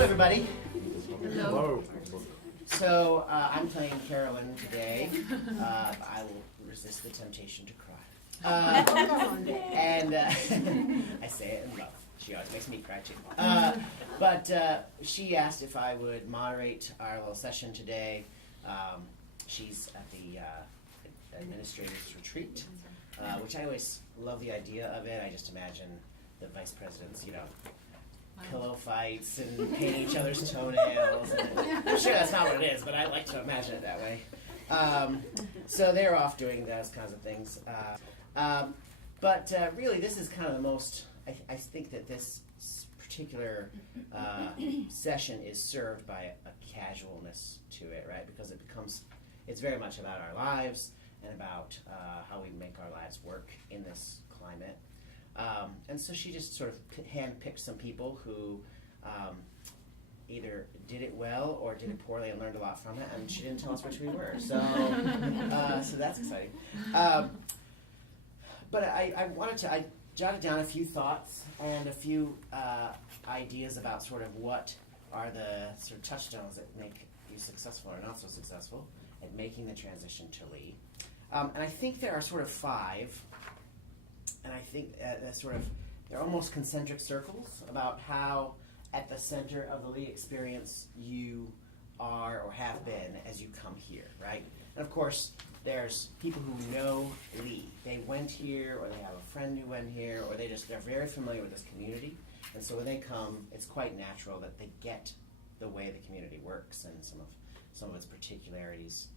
Hello, everybody. Hello. So I'm playing Carolyn today. I will resist the temptation to cry. And I say it in love. She always makes me cry too. But she asked if I would moderate our little session today. She's at the administrators retreat, which I always love the idea of it. I just imagine the vice presidents, pillow fights and painting each other's toenails. And I'm sure that's not what it is, but I like to imagine it that way. So they're off doing those kinds of things. But really, this is kind of the most, I think that this particular session is served by a casualness to it, right? Because it's very much about our lives and about how we make our lives work in this climate. And so she just sort of hand-picked some people who either did it well or did it poorly and learned a lot from it, and she didn't tell us which we were. So that's exciting. But I jotted down a few thoughts and a few ideas about sort of what are the sort of touchstones that make you successful or not so successful at making the transition to Lee. And I think there are sort of 5. And I think they're almost concentric circles about how at the center of the Lee experience you are or have been as you come here, right? And of course, there's people who know Lee. They went here, or they have a friend who went here, or they're very familiar with this community. And so when they come, it's quite natural that they get the way the community works and some of its particularities.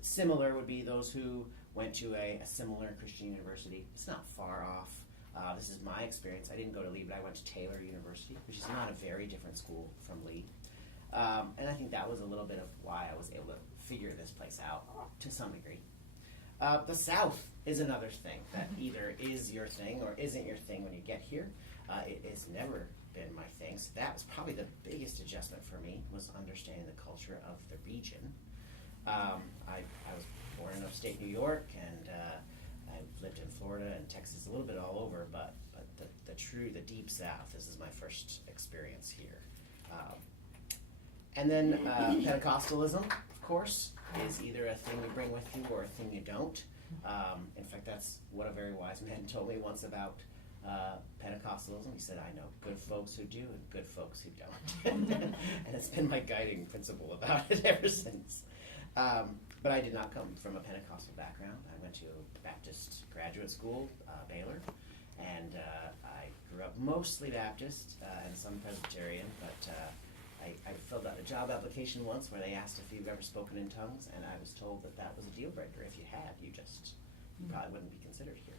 Similar would be those who went to a similar Christian university. It's not far off. This is my experience. I didn't go to Lee, but I went to Taylor University, which is not a very different school from Lee. And I think that was a little bit of why I was able to figure this place out to some degree. The South is another thing that either is your thing or isn't your thing when you get here. It has never been my thing. So that was probably the biggest adjustment for me, was understanding the culture of the region. I was born in upstate New York, and I've lived in Florida and Texas, a little bit all over, but the deep South, this is my first experience here. And then Pentecostalism, of course, is either a thing you bring with you or a thing you don't. In fact, that's what a very wise man told me once about Pentecostalism. He said, I know good folks who do and good folks who don't. And it's been my guiding principle about it ever since. But I did not come from a Pentecostal background. I went to Baptist graduate school, Baylor, and I grew up mostly Baptist and some Presbyterian, but I filled out a job application once where they asked if you've ever spoken in tongues, and I was told that was a deal breaker. If you had, you probably wouldn't be considered here.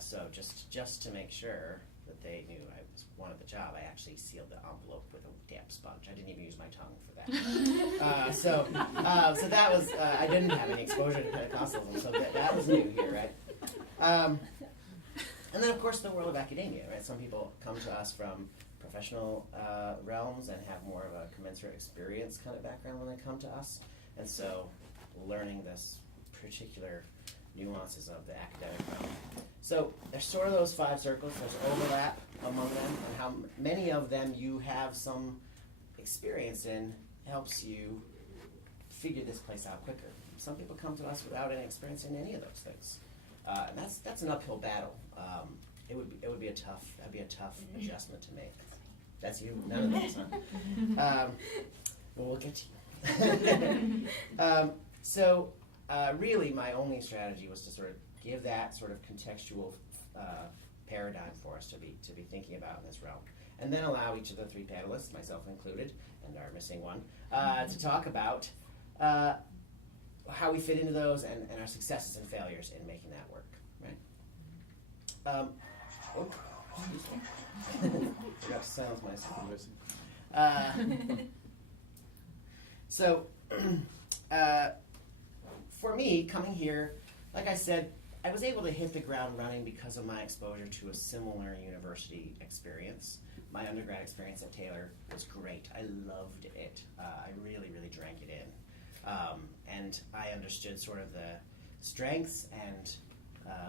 So just to make sure that they knew I wanted the job, I actually sealed the envelope with a damp sponge. I didn't even use my tongue for that. So that was, I didn't have any exposure to Pentecostalism, so that was new here, right? And then, of course, the world of academia, right? Some people come to us from professional realms and have more of a commensurate experience kind of background when they come to us. And so learning this particular nuances of the academic realm. So there's sort of those 5 circles. There's overlap among them, and how many of them you have some experience in helps you figure this place out quicker. Some people come to us without any experience in any of those things, and that's an uphill battle. It would be a tough adjustment to make. That's you. None of that's well, we'll get to you. So really, my only strategy was to sort of give that sort of contextual paradigm for us to be thinking about in this realm, and then allow each of the 3 panelists, myself included, and our missing one, to talk about how we fit into those and our successes and failures in making that work. Right? Excuse me. Forgot to silence myself. So, for me, coming here, like I said, I was able to hit the ground running because of my exposure to a similar university experience. My undergrad experience at Taylor was great. I loved it. I really, really drank it in. And I understood sort of the strengths and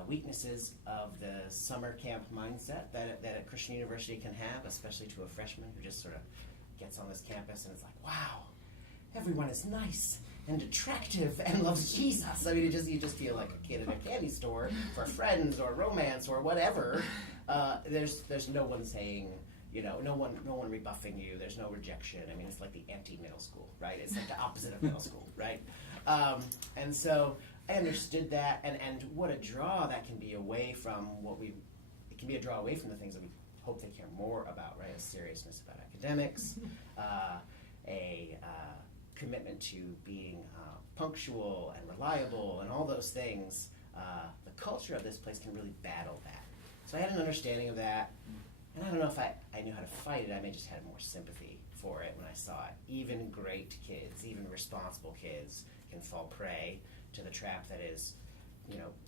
weaknesses of the summer camp mindset that a Christian university can have, especially to a freshman who just sort of gets on this campus and it's like, wow, everyone is nice and attractive and loves Jesus. I mean, you just feel like a kid in a candy store for friends or romance or whatever. There's no one saying, no one rebuffing you. There's no rejection. I mean, it's like the anti-middle school, right? It's like the opposite of middle school, right? And so I understood that, and what a draw that can be away from it can be a draw away from the things that we hope they care more about, right? A seriousness about academics, a commitment to being punctual and reliable and all those things. The culture of this place can really battle that. So I had an understanding of that, and I don't know if I knew how to fight it. I may just had more sympathy for it when I saw it. Even great kids, even responsible kids can fall prey to the trap that is,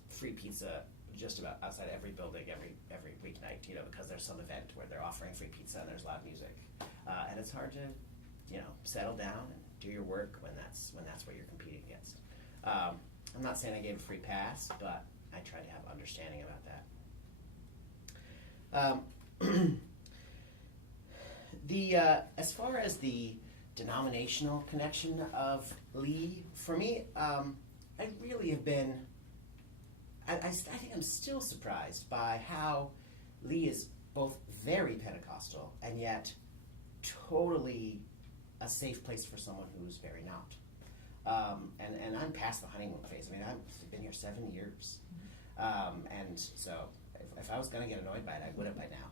free pizza just about outside every building every weeknight, because there's some event where they're offering free pizza and there's loud music. And it's hard to, settle down and do your work when that's what you're competing against. I'm not saying I gave a free pass, but I tried to have understanding about that. As far as the denominational connection of Lee, for me, I really have been, I think I'm still surprised by how Lee is both very Pentecostal and yet totally a safe place for someone who's very not. And I'm past the honeymoon phase. I mean, I've been here 7 years. And so if I was going to get annoyed by it, I would have by now.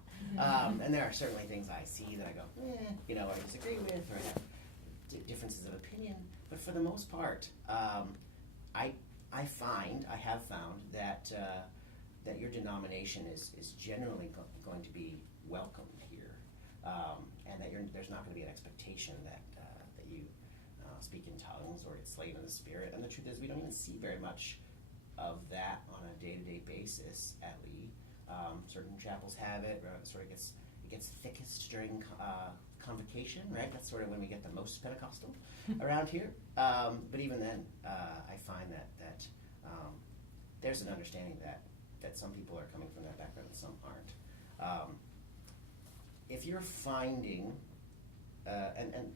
And there are certainly things I see that I go, I disagree with, or I have differences of opinion. But for the most part, I have found that that your denomination is generally going to be welcomed here, and that there's not going to be an expectation that you speak in tongues or get slain in the Spirit. And the truth is, we don't even see very much of that on a day-to-day basis at Lee. Certain chapels have it. It sort of gets thickest during convocation, right? That's sort of when we get the most Pentecostal around here. But even then, I find that there's an understanding that some people are coming from that background and some aren't. If you're finding, and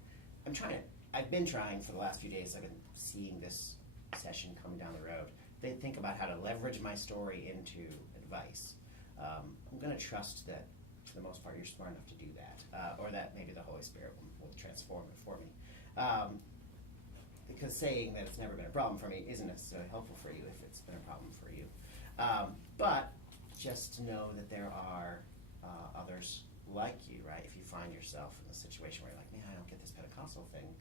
I've been trying for the last few days, I've been seeing this session coming down the road. They think about how to leverage my story into advice. I'm going to trust that, for the most part, you're smart enough to do that, or that maybe the Holy Spirit will transform it for me. Because saying that it's never been a problem for me isn't necessarily helpful for you if it's been a problem for you. But just know that there are others like you, right? If you find yourself in a situation where you're like, man, I don't get this Pentecostal thing,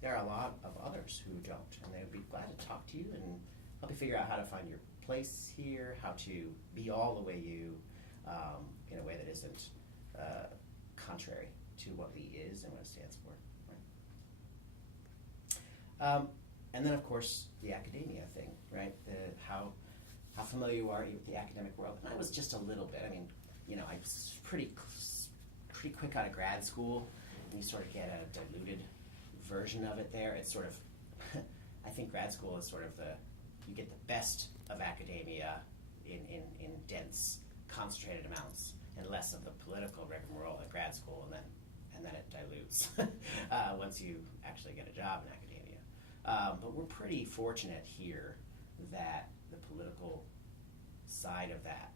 there are a lot of others who don't, and they would be glad to talk to you and help you figure out how to find your place here, how to be all the way you, in a way that isn't contrary to what Lee is and what it stands for. Right? And then, of course, the academia thing, right? How familiar you are with the academic world. And I was just a little bit. I mean, I was pretty quick out of grad school, and you sort of get a diluted version of it there. It's sort of, I think grad school is sort of you get the best of academia in dense, concentrated amounts, and less of the political rigmarole at grad school, and then it dilutes once you actually get a job in academia. But we're pretty fortunate here that the political side of that,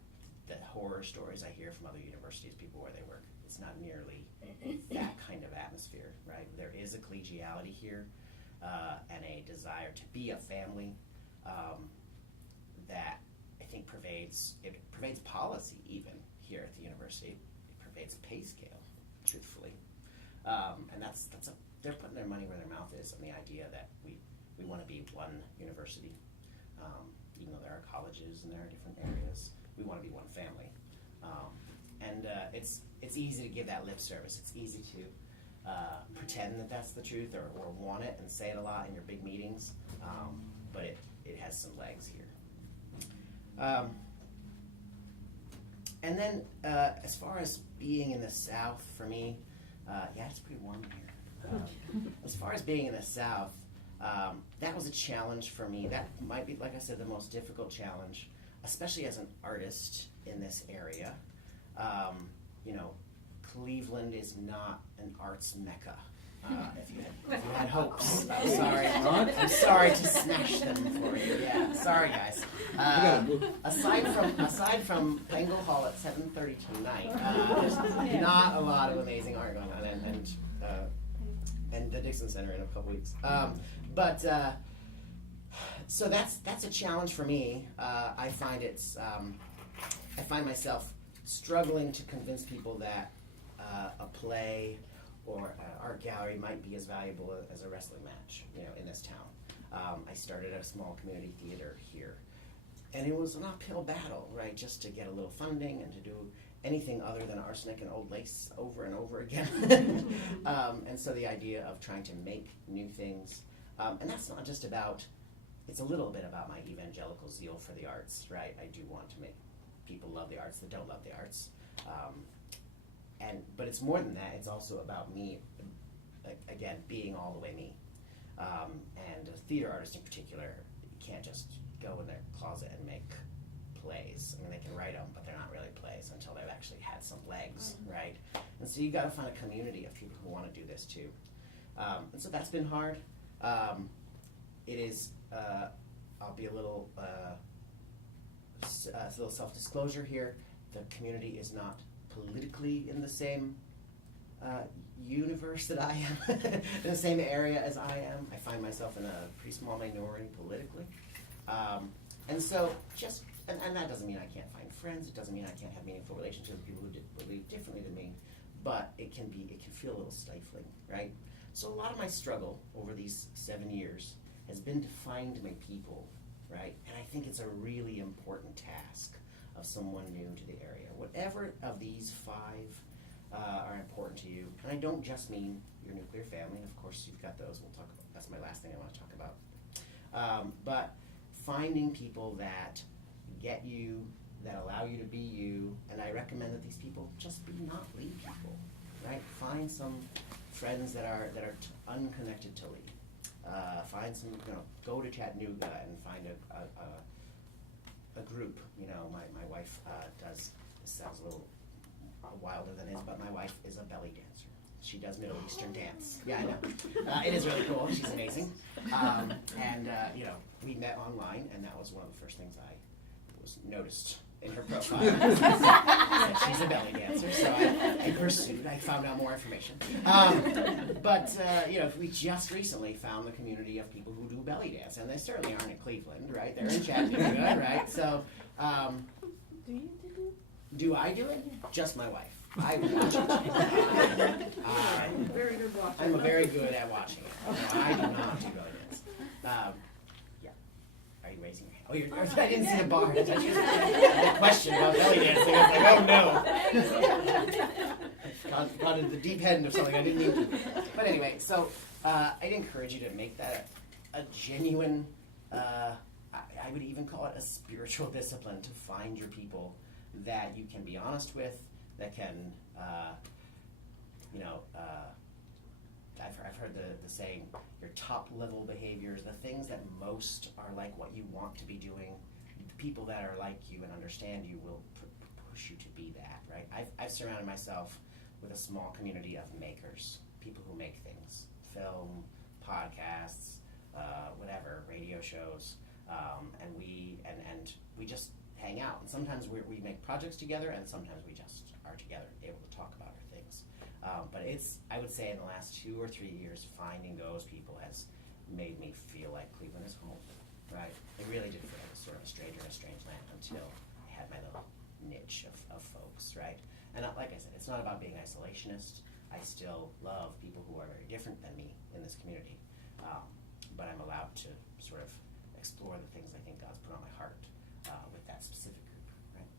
the horror stories I hear from other universities, people where they work, it's not nearly that kind of atmosphere, right? There is a collegiality here and a desire to be a family that I think pervades policy even here at the university. It pervades pay scale, truthfully. And they're putting their money where their mouth is on the idea that we want to be one university. Even though there are colleges and there are different areas, we want to be one family. And it's easy to give that lip service. It's easy to pretend that that's the truth or want it and say it a lot in your big meetings, but it has some legs here. And then as far as being in the South, for me, yeah, it's pretty warm here. As far as being in the South, that was a challenge for me. That might be, like I said, the most difficult challenge. especially as an artist in this area, you know, Cleveland is not an arts mecca. If you had hopes, I'm sorry to smash them for you. Yeah, sorry guys. Aside from Bengal Hall at 7:30 tonight, there's not a lot of amazing art going on, and the Dixon Center in a couple weeks. So that's a challenge for me. I find myself struggling to convince people that a play or an art gallery might be as valuable as a wrestling match, you know, in this town. I started at a small community theater here, and it was an uphill battle, right, just to get a little funding and to do anything other than arsenic and old lace over and over again. And so the idea of trying to make new things, and that's not just about, it's a little bit about my evangelical zeal for the arts, right? I do want to make people love the arts that don't love the arts. But it's more than that. It's also about me, again, being all the way me. And a theater artist in particular, you can't just go in their closet and make plays. I mean, they can write them, but they're not really plays until they've actually had some legs, right? And so you got to find a community of people who want to do this too. And so that's been hard. It is, I'll be a little self-disclosure here. The community is not politically in the same universe that I am, in the same area as I am. I find myself in a pretty small minority politically. And so and that doesn't mean I can't find friends. It doesn't mean I can't have meaningful relationships with people who believe differently than me. But it can feel a little stifling, right? So a lot of my struggle over these 7 years has been to find my people, right? And I think it's a really important task of someone new to the area. Whatever of these 5 are important to you, and I don't just mean your nuclear family, and of course you've got those, we'll talk about, that's my last thing I want to talk about. But finding people that get you, that allow you to be you, and I recommend that these people just be not Lee people, right? Find some friends that are unconnected to Lee. Find some, go to Chattanooga and find a group. You know, my wife does, this sounds a little wilder than it is, but my wife is a belly dancer. She does Middle Eastern dance. Yeah, I know. It is really cool. She's amazing. We met online, and that was one of the first things I was noticed in her profile. She's a belly dancer, so I pursued. I found out more information. We just recently found the community of people who do belly dance, and they certainly aren't in Cleveland, right? They're in Chattanooga, right? So, do I do it? Just my wife. I watch it. I'm very good watching. I'm very good at watching it. I do not do belly dance. Are you raising your hand? Oh, I didn't see the bar. I thought you had a question about belly dancing. I was like, oh no. Got into the deep end of something I didn't need to. But anyway, so I'd encourage you to make that a genuine, I would even call it a spiritual discipline, to find your people that you can be honest with, that can, I've heard the saying, your top level behaviors, the things that most are like what you want to be doing, the people that are like you and understand you will push you to be that, right? I've surrounded myself with a small community of makers, people who make things, film, podcasts, whatever, radio shows, and we just hang out. And sometimes we make projects together, and sometimes we just are together, able to talk about our things. But I would say in the last 2 or 3 years, finding those people has made me feel like Cleveland is home, right? It really did feel like a sort of a stranger in a strange land until I had my little niche of folks, right? And like I said, it's not about being isolationist. I still love people who are very different than me in this community. But I'm allowed to sort of explore the things I think God's put on my heart with that specific group, right?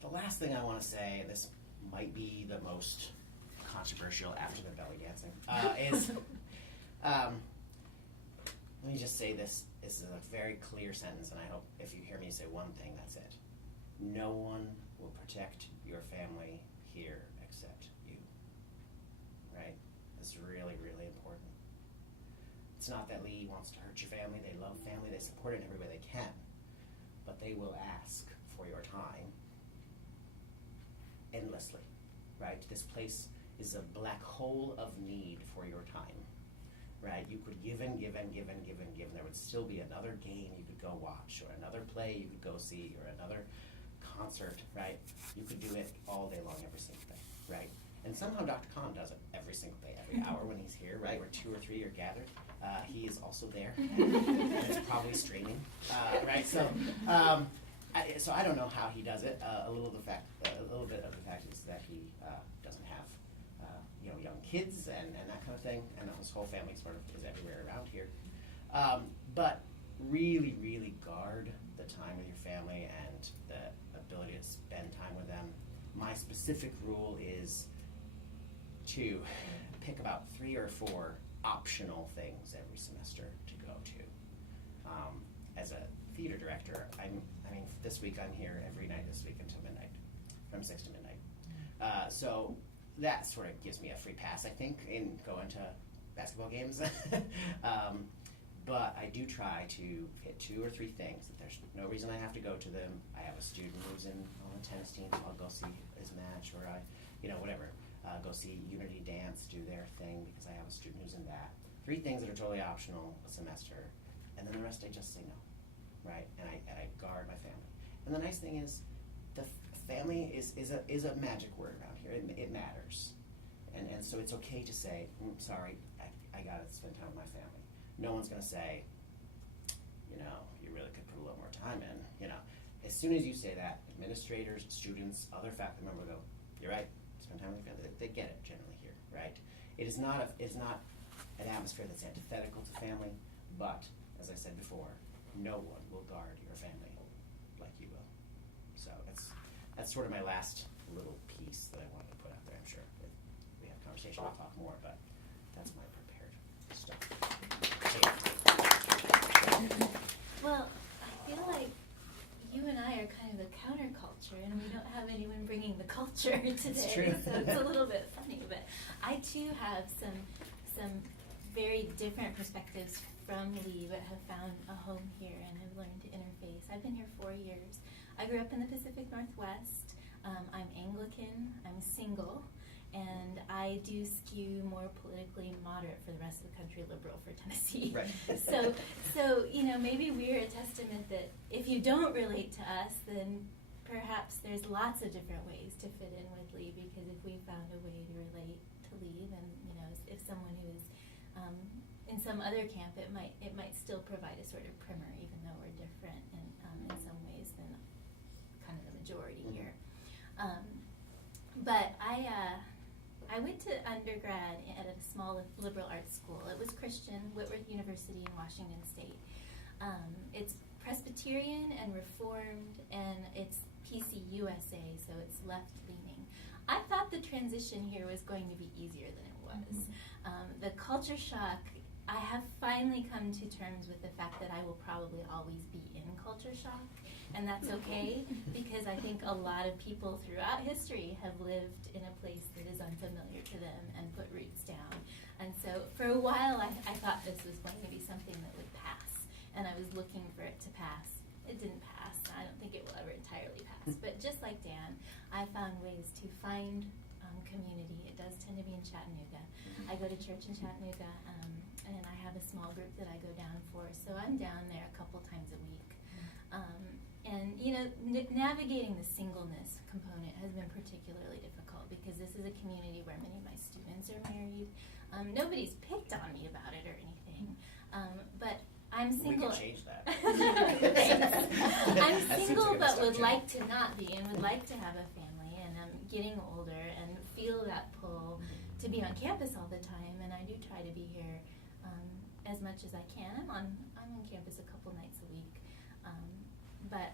The last thing I want to say, and this might be the most controversial after the belly dancing, is, let me just say this. This is a very clear sentence, and I hope if you hear me say one thing, that's it. No one will protect your family here except you, right? That's really, really important. It's not that Lee wants to hurt your family. They love family. They support it in every way they can. but they will ask for your time endlessly, right? This place is a black hole of need for your time, right? You could give and give and give and give and give, and there would still be another game you could go watch, or another play you could go see, or another concert, right? You could do it all day long, every single day, right? And somehow Dr. Khan does it every single day, every hour when he's here, right? Where 2 or 3 are gathered. He is also there, and it's probably streaming, right? So I don't know how he does it. A little bit of the fact is that he doesn't have young kids and that kind of thing, and his whole family sort of is everywhere around here. But really, really guard the time with your family and the ability to spend time with them. My specific rule is to pick about 3 or 4 optional things every semester to go to. As a theater director, this week I'm here every night this week until midnight, from 6 to midnight. So that sort of gives me a free pass, I think, in going to basketball games. But I do try to hit 2 or 3 things. That there's no reason I have to go to them. I have a student who's on the tennis team, so I'll go see his match, or whatever. Go see Unity Dance do their thing because I have a student who's in that. 3 things that are totally optional a semester, and then the rest I just say no, right? And I guard my family. And the nice thing is, the family is a magic word around here. It matters, and so it's okay to say, sorry, I gotta spend time with my family. No one's gonna say, you really could put a little more time in. As soon as you say that, administrators, students, other faculty members go, you're right. Spend time with your family. They get it generally here, right? It's not an atmosphere that's antithetical to family, but as I said before, no one will guard your family like you will. So that's sort of my last little piece that I wanted to put out there. I'm sure if we have a conversation, I'll talk more, but that's my prepared stuff. Well, I feel like you and I are kind of a counterculture, and we don't have anyone bringing the culture today, true. so it's a little bit funny. But I too have some very different perspectives from Lee, but have found a home here and have learned to interface. I've been here 4 years. I grew up in the Pacific Northwest. I'm Anglican. I'm single. And I do skew more politically moderate for the rest of the country, liberal for Tennessee. Right. So maybe we're a testament that if you don't relate to us, then perhaps there's lots of different ways to fit in with Lee, because if we found a way to relate to Lee, then if someone who is in some other camp, it might still provide a sort of primer, even though we're different in some ways than kind of the majority here. But I went to undergrad at a small liberal arts school. It was Christian, Whitworth University in Washington State. It's Presbyterian and Reformed, and it's PCUSA, so it's left-leaning. I thought the transition here was going to be easier than it was. Mm-hmm. The culture shock, I have finally come to terms with the fact that I will probably always be in culture shock, and that's okay, because I think a lot of people throughout history have lived in a place that is unfamiliar to them and put roots down. And so for a while I thought this was going to be something that would pass, and I was looking for it to pass. It didn't pass. I don't think it will ever entirely pass. But just like Dan, I found ways to find community. It does tend to be in Chattanooga. I go to church in Chattanooga, and I have a small group that I go down for. So I'm down there a couple times a week. And navigating the singleness component has been particularly difficult, because this is a community where many of my students are married. Nobody's picked on me about it or anything, but I'm single. We can change that. I'm single, but would like to not be, and would like to have a family, and I'm getting older and feel that pull to be on campus all the time, and I do try to be here as much as I can. I'm on campus a couple nights a week, but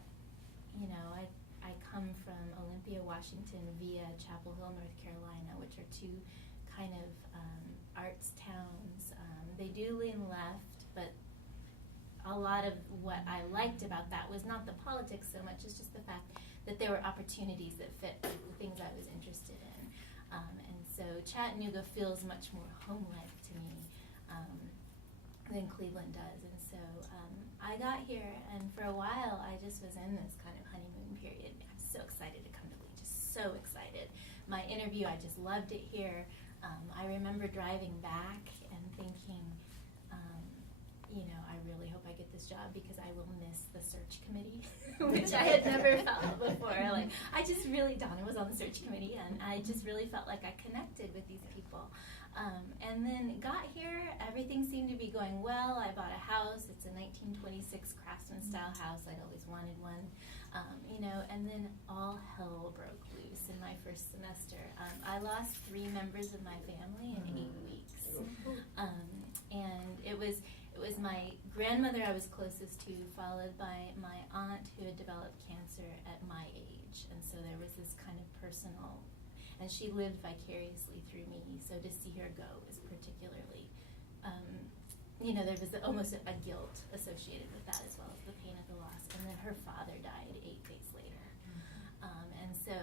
I come from Olympia, Washington via Chapel Hill, North Carolina, which are 2 kind of arts towns. They do lean left, but a lot of what I liked about that was not the politics so much as just the fact that there were opportunities that fit the things I was interested in. And so Chattanooga feels much more home-like to me than Cleveland does. And so I got here, and for a while I just was in this kind of honeymoon period. I'm so excited to come to Lee, just so excited. My interview, I just loved it here. I remember driving back and thinking, I really hope I get this job because I will miss the search committee, which I had never felt before. Like, Donna was on the search committee, and I just really felt like I connected with these people. And then got here, everything seemed to be going well. I bought a house. It's a 1926 craftsman style house. I'd always wanted one, and then all hell broke loose in my first semester. I lost 3 members of my family in 8 weeks. And it was my grandmother I was closest to, followed by my aunt who had developed cancer at my age. And so there was this kind of personal, and she lived vicariously through me, so to see her go was particularly, there was almost a guilt associated with that, as well as the pain of the loss. And then her father died 8 days later. And so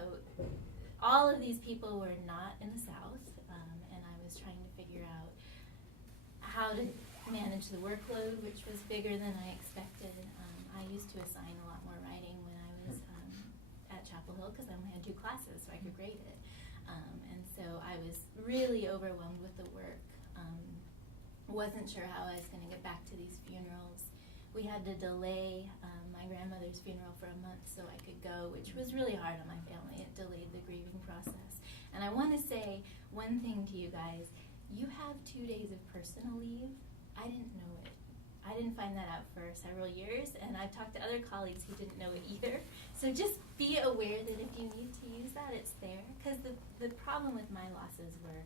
all of these people were not in the South, and I was trying to figure out how to manage the workload, which was bigger than I expected. I used to assign a lot more writing when I was at Chapel Hill because I only had 2 classes, so I could grade it. And so I was really overwhelmed with the work. Wasn't sure how I was going to get back to these funerals. We had to delay my grandmother's funeral for a month so I could go, which was really hard on my family. It delayed the grieving process. And I want to say one thing to you guys. You have 2 days of personal leave. I didn't know it. I didn't find that out for several years, and I've talked to other colleagues who didn't know it either. So just be aware that if you need to use that, it's there. Because the problem with my losses were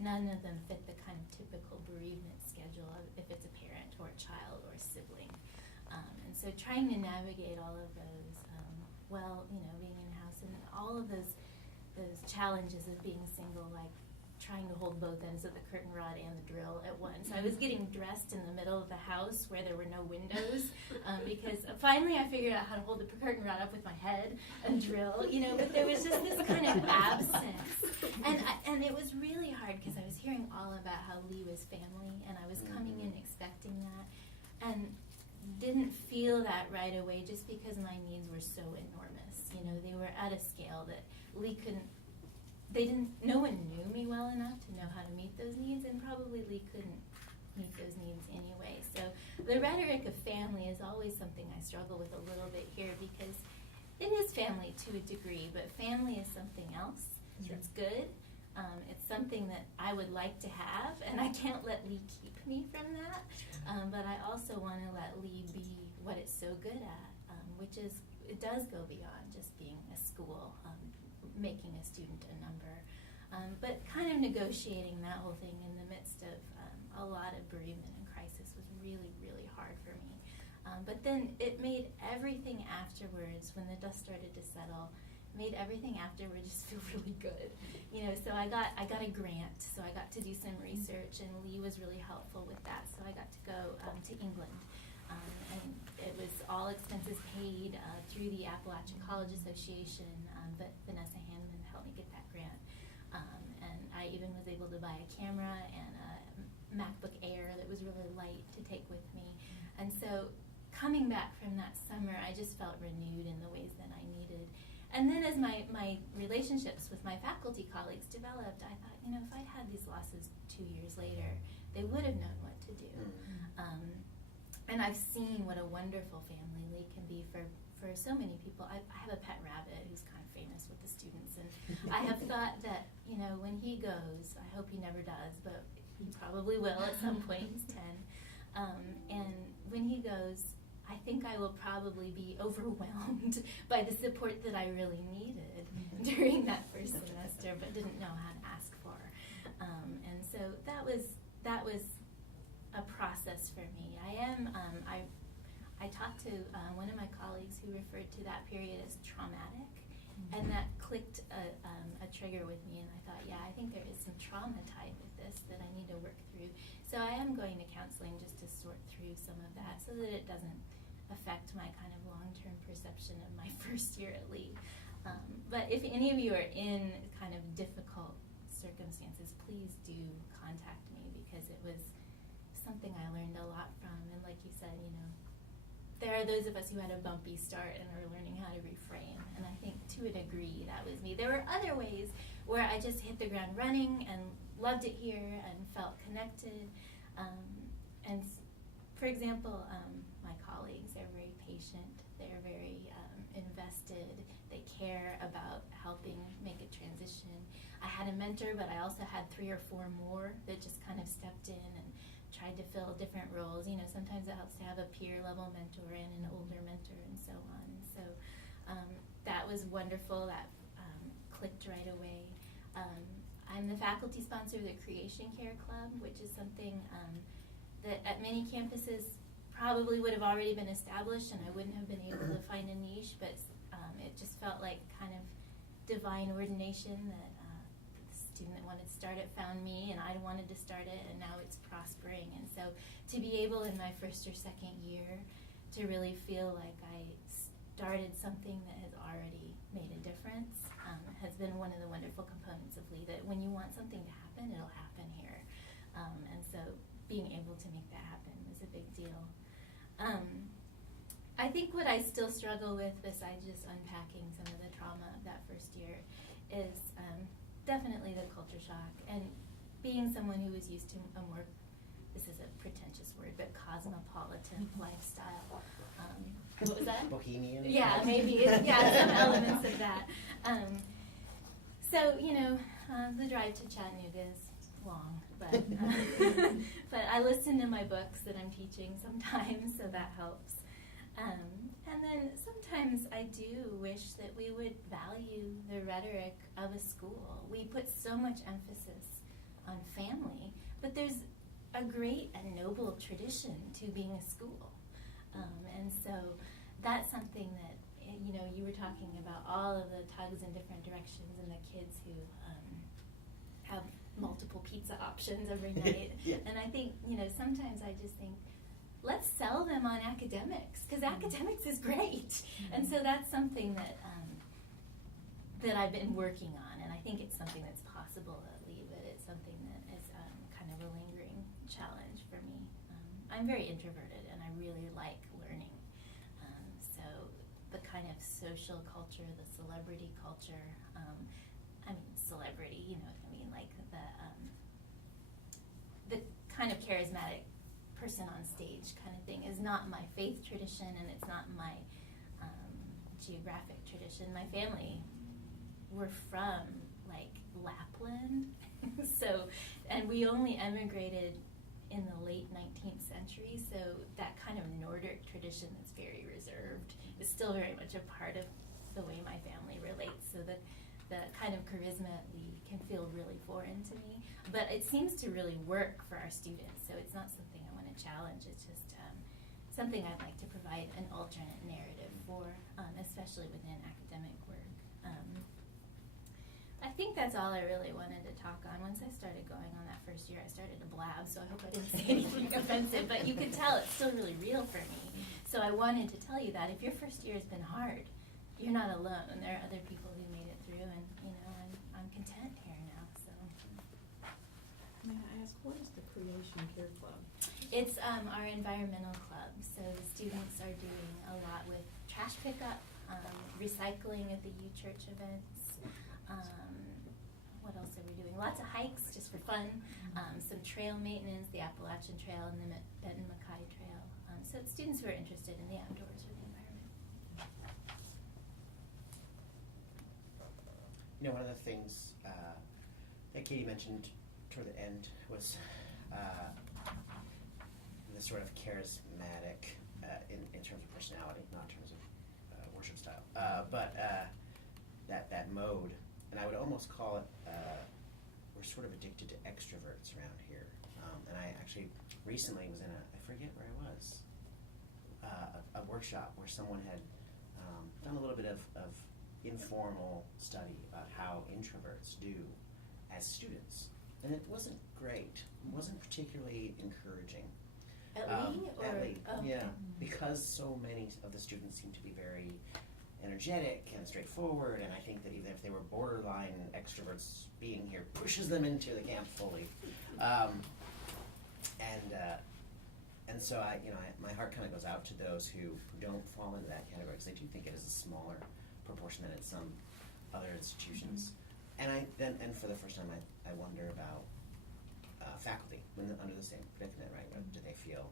none of them fit the kind of typical bereavement schedule of if it's a parent or a child or a sibling. And so trying to navigate all of those, being in a house and all of those challenges of being single, like trying to hold both ends of the curtain rod and the drill at once. I was getting dressed in the middle of the house where there were no windows because finally I figured out how to hold the curtain rod up with my head and drill, but there was just this kind of absence. And it was really hard because I was hearing all about how Lee was family, and I was coming in expecting that and didn't feel that right away just because my needs were so enormous. They were at a scale that Lee couldn't. No one knew me well enough to know how to meet those needs, and probably Lee couldn't meet those needs anyway. So the rhetoric of family is always something I struggle with a little bit here because it is family to a degree, but family is something else. Sure. It's good. It's something that I would like to have, and I can't let Lee keep me from that. But I also want to let Lee be what it's so good at, which is it does go beyond just being a school. Making a student a number, but kind of negotiating that whole thing in the midst of a lot of bereavement and crisis was really, really hard for me. But then it made everything afterwards, when the dust started to settle, made everything afterwards just feel really good. So I got a grant, so I got to do some research, and Lee was really helpful with that. So I got to go to England. And it was all expenses paid through the Appalachian College Association, but Vanessa Hanman helped me get that grant. And I even was able to buy a camera and a MacBook Air that was really light to take with me. And so coming back from that summer, I just felt renewed in the ways that I needed. And then as my relationships with my faculty colleagues developed, I thought, if I'd had these losses 2 years later, they would have known what to do. And I've seen what a wonderful family Lee can be for so many people. I have a pet rabbit who's kind of famous with the students, and I have thought that, when he goes, I hope he never does, but he probably will at some point. He's 10. And when he goes, I think I will probably be overwhelmed by the support that I really needed during that first semester, but didn't know how to ask for. And so that was a process for me. I talked to one of my colleagues who referred to that period as traumatic, and that clicked a trigger with me, and I thought, I think there is some trauma tied with this that I need to work through. So I am going to counseling just to sort through some of that so that it doesn't affect my kind of long-term perception of my first year at Lee. But if any of you are in kind of difficult circumstances, please do contact me, because it was something I learned a lot from. And like you said, there are those of us who had a bumpy start and are learning how to reframe. And I think to a degree that was me. There were other ways where I just hit the ground running and loved it here and felt connected. For example, my colleagues, they're very patient, they're very invested, they care about helping make a transition. I had a mentor, but I also had 3 or 4 more that just kind of stepped in and tried to fill different roles. Sometimes it helps to have a peer level mentor and an older mentor and so on. So that was wonderful, that clicked right away. I'm the faculty sponsor of the Creation Care Club, which is something that at many campuses probably would have already been established, and I wouldn't have been able to find a niche, but it just felt like kind of divine ordination that the student that wanted to start it found me, and I wanted to start it, and now it's prospering. And so to be able in my first or second year to really feel like I started something that has already made a difference has been one of the wonderful components of Lee, that when you want something to happen, it'll happen here. And so being able to make that happen was a big deal. I think what I still struggle with, besides just unpacking some of the trauma of that first year, is definitely the culture shock. And being someone who was used to a more, this is a pretentious word, but cosmopolitan lifestyle. What was that? Bohemian? Yeah, maybe. Yeah, some elements of that. So, the drive to Chattanooga is long, but but I listen to my books that I'm teaching sometimes, so that helps. And then sometimes I do wish that we would value the rhetoric of a school. We put so much emphasis on family, but there's a great and noble tradition to being a school. And so that's something that, you were talking about all of the tugs in different directions and the kids who have multiple pizza options every night. Yeah. And I think, sometimes I just think, let's sell them on academics, because academics is great. And so that's something that that I've been working on, and I think it's something that's possible at Lee, but it's something that is kind of a lingering challenge for me. I'm very introverted, and I really like learning. So the kind of social culture, the celebrity culture, celebrity, like the kind of charismatic person on stage kind of thing is not my faith tradition, and it's not my geographic tradition. My family were from Lapland, and we only emigrated in the late 19th century, so that kind of Nordic tradition that's very reserved is still very much a part of the way my family relates. So the kind of charisma at Lee can feel really foreign to me, but it seems to really work for our students, so it's not something I want to challenge. It's just something I'd like to provide an alternate narrative for, especially within academic work. I think that's all I really wanted to talk on. Once I started going on that first year, I started to blab, so I hope I didn't say anything offensive, but you could tell it's still really real for me. So I wanted to tell you that if your first year has been hard, you're not alone. There are other people who made it through, and I'm content here now. So, may I ask, what is the Creation Care Club? it's our environmental club. So the students are doing a lot with trash pickup, recycling at the U Church events. What else are we doing? Lots of hikes just for fun. Some trail maintenance, the Appalachian Trail and the Benton MacKay Trail. So it's students who are interested in the outdoors or the environment. One of the things that Katie mentioned toward the end was the sort of charismatic in terms of personality, not in terms of worship style, but that mode. And I would almost call it, we're sort of addicted to extroverts around here. And I actually recently was in I forget where I was, a workshop where someone had done a little bit of informal study about how introverts do as students. And it wasn't great. It wasn't particularly encouraging. At Lee? At Lee, oh, yeah. okay. Because so many of the students seem to be very energetic and straightforward, and I think that even if they were borderline extroverts, being here pushes them into the camp fully. And so my heart kind of goes out to those who don't fall into that category, because I do think it is a smaller proportion than at some other institutions. And for the first time, I wonder about faculty when they're under the same predicament, right? Do they feel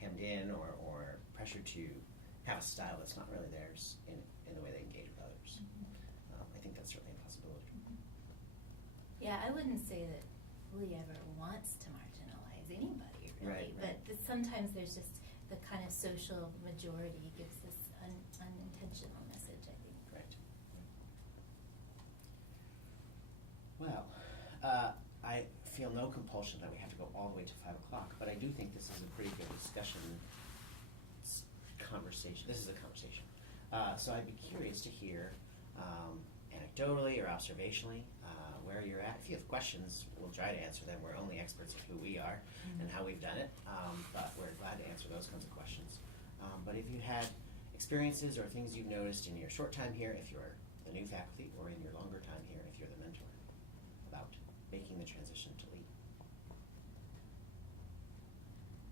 hemmed in or pressured to have a style that's not really theirs in the way they engage with others? I think that's certainly a possibility. Yeah, I wouldn't say that Lee ever wants to marginalize anybody, really. Right. But sometimes there's just the kind of social majority gives this unintentional message, I think. Right. Well, I feel no compulsion that we have to go all the way to 5 o'clock, but I do think this is a pretty good discussion conversation. This is a conversation. So I'd be curious to hear, anecdotally or observationally, where you're at. If you have questions, we'll try to answer them. We're only experts of who we are and how we've done it, but we're glad to answer those kinds of questions. But if you had experiences or things you've noticed in your short time here, if you're the new faculty, or in your longer time here, if you're the mentor, about making the transition to lead.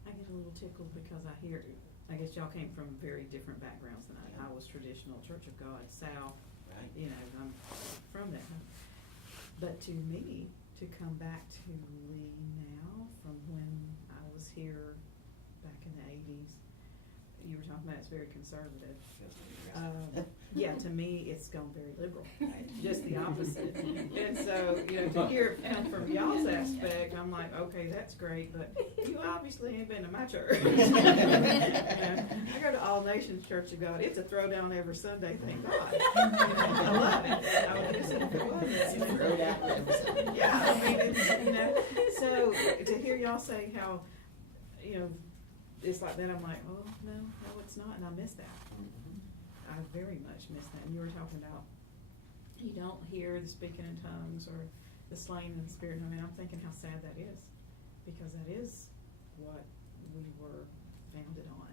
I get a little tickled because I hear, I guess y'all came from very different backgrounds than Yeah. I was traditional Church of God, South, Right. you know, I'm from that. But to me, to come back to Lee now from when I was here back in the 80s, you were talking about it's very conservative. Feels like you're Yeah, to me, it's gone very liberal. Right. Just the opposite. And so, you know, to hear it come from y'all's aspect, I'm like, okay, that's great, but you obviously ain't been to my church. I go to All Nations Church of God. It's a throwdown every Sunday, thank God. I love it. I would miss it if it wasn't. Throw down every Sunday. Yeah, I mean, it's, you know, so to hear y'all say how, you know, it's like that, I'm like, oh, no, it's not, and I miss that. I very much miss that. And you were talking about you don't hear the speaking in tongues or the slaying in the spirit. I mean, I'm thinking how sad that is, because that is what we were founded on.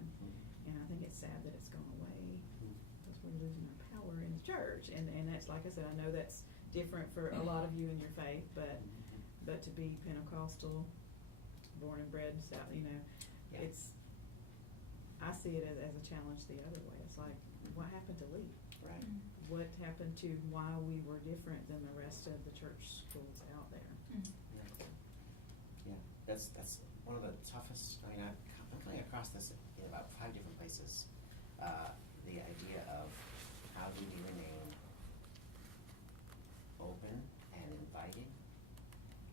And I think it's sad that it's gone away because we're losing our power in the church. And that's, like I said, I know that's different for a lot of you in your faith, but to be Pentecostal, born and bred, South, you know, Yeah. I see it as a challenge the other way. It's like, what happened to Lee? Right. What happened to why we were different than the rest of the church schools out there? Yeah, that's one of the toughest. I mean, I'm coming across this in about 5 different places. The idea of how do we remain open and inviting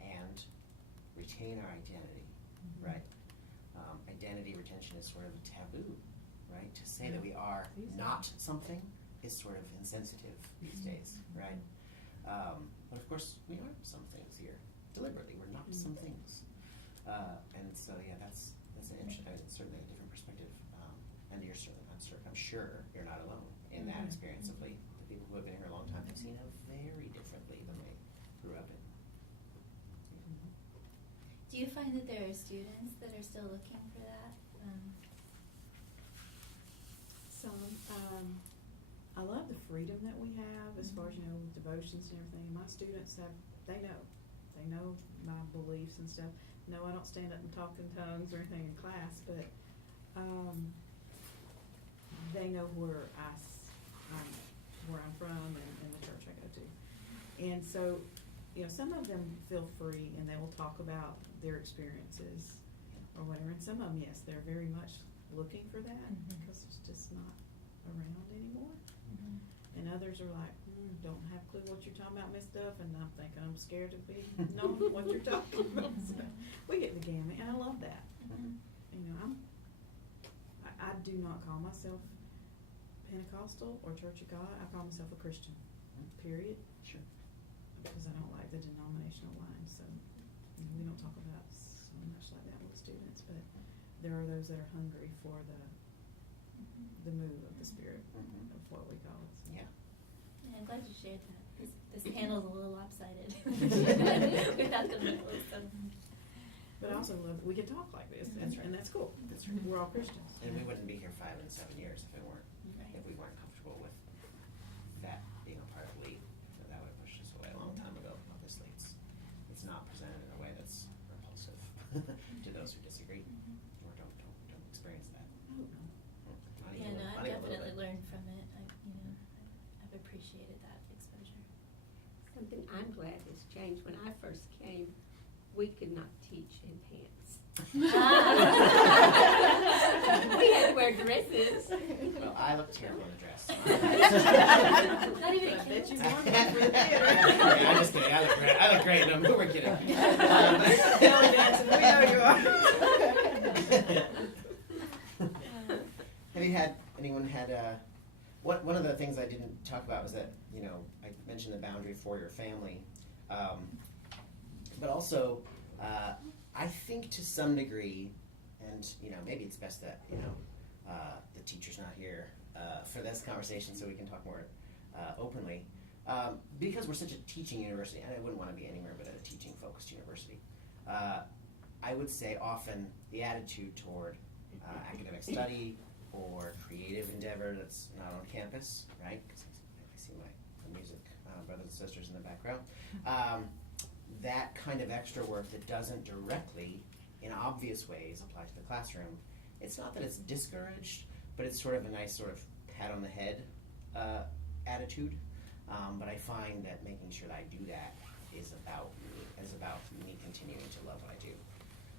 and retain our identity, right? Identity retention is sort of taboo, right? To say that we are not something is sort of insensitive these days, right? But of course, we are some things here. Deliberately, we're not some things. And so, yeah, that's an interesting, certainly a different perspective. And you're certainly, I'm sure you're not alone in that experience of Lee. The people who have been here a long time have seen it very differently than they grew up in. Do you find that there are students that are still looking for that? I love the freedom that we have as far as, you know, with devotions and everything. My students they know my beliefs and stuff. No, I don't stand up and talk in tongues or anything in class, but they know where I'm from and the church I go to. And so, you know, some of them feel free and they will talk about their experiences or whatever. And some of them, yes, they're very much looking for that because it's just not around anymore. And others are like, don't have a clue what you're talking about, Miss Duff, and I'm thinking I'm scared to be known what you're talking about. So we get the gamut, and I love that. You know, I do not call myself Pentecostal or Church of God. I call myself a Christian, period. Sure. Because I don't like the denominational line, so you know, we don't talk about so much like that with students, but there are those that are hungry for the move of the Spirit of what we call it. So. Yeah. Yeah, I'm glad you shared that. This panel's a little lopsided without the middle. So. But I also love we can talk like this, That's right. and that's cool. That's right. We're all Christians. And we wouldn't be here 5 and 7 years if we weren't comfortable with that being a part of Lee. So that would have pushed us away a long time ago. Obviously, it's not presented in a way that's repulsive to those who disagree or don't experienced that. Oh, no. Not Yeah, even- no, not I've even a little definitely bit. learned from it. I've appreciated that exposure. Something I'm glad has changed. When I first came, we could not teach in pants. We had to wear dresses. Well, I look terrible in a dress. Not even a I kid. bet you want that for theater. Okay, I'm just kidding. I look great. No, who we're kidding. No, dancing, we know you are. Have you had anyone had one of the things I didn't talk about was that I mentioned the boundary for your family, but also I think to some degree, and maybe it's best that the teacher's not here for this conversation, so we can talk more openly. Because we're such a teaching university, and I wouldn't want to be anywhere but a teaching-focused university. I would say often the attitude toward academic study or creative endeavor that's not on campus, right? Because I see my music brothers and sisters in the background. That kind of extra work that doesn't directly, in obvious ways, apply to the classroom. It's not that it's discouraged, but it's sort of a nice sort of pat on the head attitude. But I find that making sure that I do that is about me continuing to love what I do,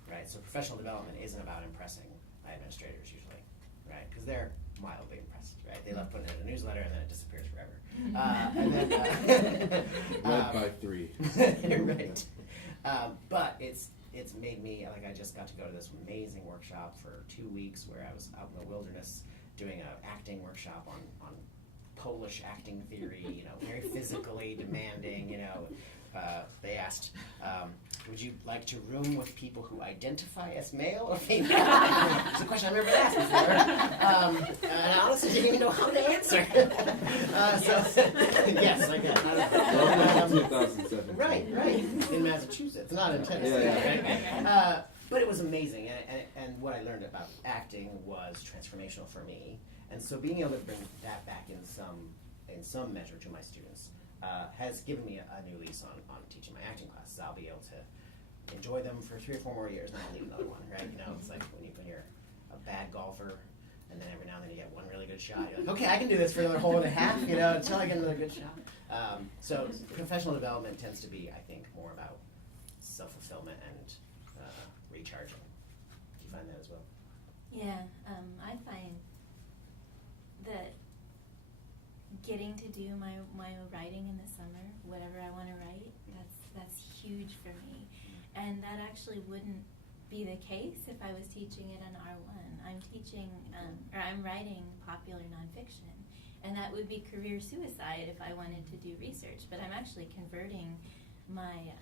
right? So professional development isn't about impressing my administrators usually, right? Because they're mildly impressed, right? They love putting it in a newsletter and then it disappears forever. Read by 3. Right. But it's made me, like, I just got to go to this amazing workshop for 2 weeks where I was out in the wilderness doing an acting workshop on Polish acting theory, very physically demanding, they asked, would you like to room with people who identify as male or female? It's a question I've never been asked before. And I honestly didn't even know how to answer. Yes, I guess. Well, 2007. Right, in Massachusetts, not in Tennessee. Yeah. Right? But it was amazing, and what I learned about acting was transformational for me. And so being able to bring that back in some measure to my students has given me a new lease on teaching my acting classes. I'll be able to enjoy them for 3 or 4 more years, and I'll need another one, right? It's like when you're a bad golfer, and then every now and then you get one really good shot. You're like, okay, I can do this for another hole and a half, until I get another good shot. So professional development tends to be, I think, more about self-fulfillment and recharging. Do you find that as well? Yeah, I find that getting to do my writing in the summer, whatever I want to write, that's huge for me. And that actually wouldn't be the case if I was teaching it in R1. I'm teaching, or I'm writing popular nonfiction, and that would be career suicide if I wanted to do research. But I'm actually converting my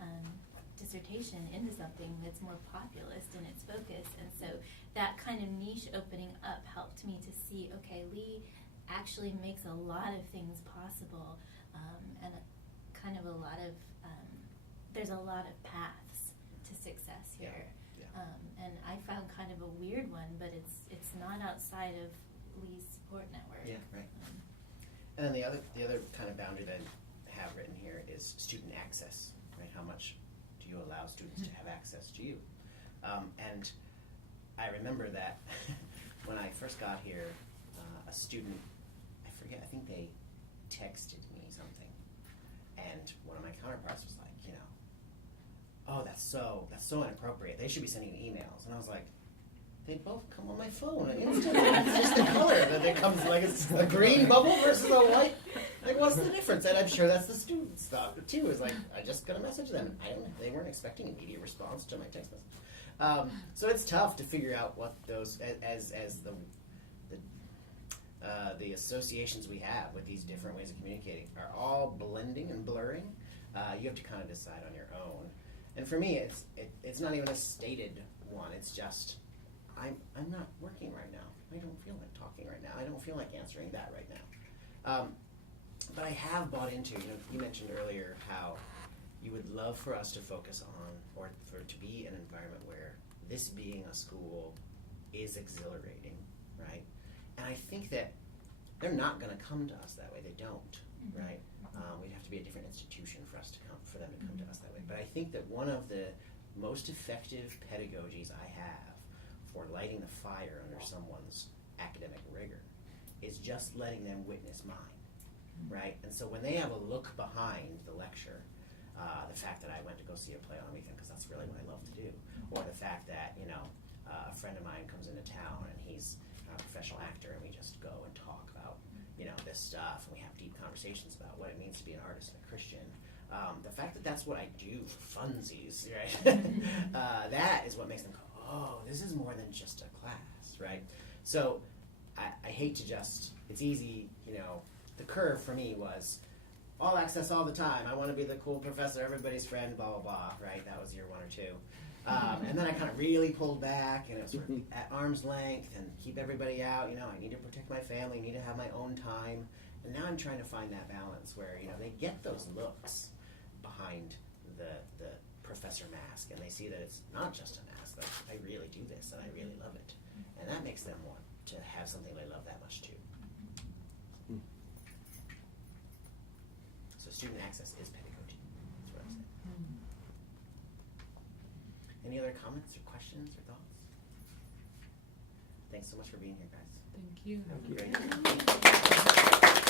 dissertation into something that's more populist in its focus, and so that kind of niche opening up helped me to see, okay, Lee actually makes a lot of things possible, and there's a lot of paths to success here. Yeah. And I found kind of a weird one, but it's not outside of Lee's support network. Yeah, right. And then the other kind of boundary that I have written here is student access, right? How much do you allow students to have access to you? And I remember that when I first got here, a student, I forget, I think they texted me something, and one of my counterparts was like, oh, that's so inappropriate. They should be sending emails. And I was like, they both come on my phone instantly. It's just the color that comes, like, it's a green bubble versus a white. Like, what's the difference? And I'm sure that's the students' thought too. Is like, I just got a message to them. They weren't expecting immediate response to my text message. So it's tough to figure out what those as the associations we have with these different ways of communicating are all blending and blurring. You have to kind of decide on your own. And for me, it's not even a stated one. It's just I'm not working right now. I don't feel like talking right now. I don't feel like answering that right now. But I have bought into, you mentioned earlier how you would love for us to focus on, or for it to be an environment where this being a school is exhilarating, right? And I think that they're not going to come to us that way. They don't, right? We'd have to be a different institution for them to come to us that way. But I think that one of the most effective pedagogies I have for lighting the fire under someone's academic rigor is just letting them witness mine, right? And so when they have a look behind the lecture, the fact that I went to go see a play on the weekend because that's really what I love to do, or the fact that, you know, a friend of mine comes into town and he's a professional actor and we just go and talk about, you know, this stuff, and we have deep conversations about what it means to be an artist and a Christian. The fact that that's what I do for funsies, right? That is what makes them go, oh, this is more than just a class, right? So I hate to just, it's easy, you know, the curve for me was all access all the time. I want to be the cool professor, everybody's friend, blah, blah, blah, right? That was year 1 or 2. And then I kind of really pulled back, and it was sort of at arm's length and keep everybody out. You know, I need to protect my family, need to have my own time. And now I'm trying to find that balance where, you know, they get those looks behind the professor mask, and they see that it's not just a mask, but I really do this and I really love it. And that makes them want to have something they love that much too. So student access is pedagogy. That's what I'm saying. Any other comments or questions or thoughts? Thanks so much for being here, guys. Thank you. Thank you. Great.